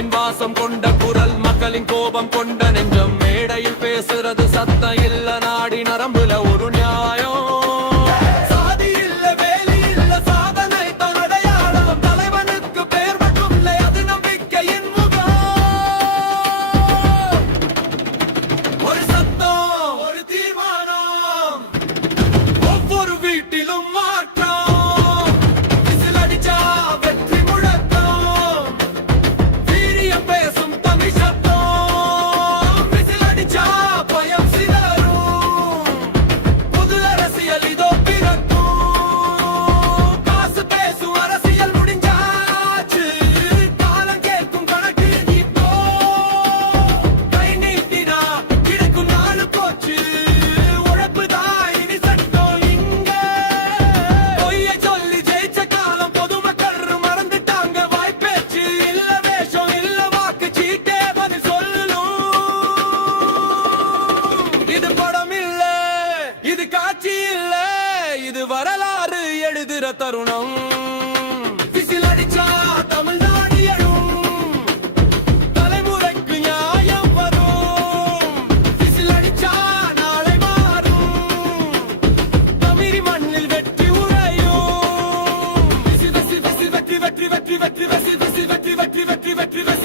மண்ணின் வாசம் கொண்ட குரல், மக்களின் கோபம் கொண்ட நெஞ்சம். மேடையில் பேசுறது சத்தம் இல்ல, நாடி நரம்புல ஒரு நியாயம். இது வரலாறு எழுதுற தருணம். விசில் அடிச்சா தமிழ்நாடு எழும், தலைமுறைக்கு நியாயம் வரும். விசில் அடிச்சா நாளை மாறும், தமிழ் மண்ணில் வெற்றி உறையும். விசி வெற்றி வெற்றி வெற்றி வெற்றி வெற்றி வெற்றி வெற்றி வெற்றி வெற்றி வெற்றி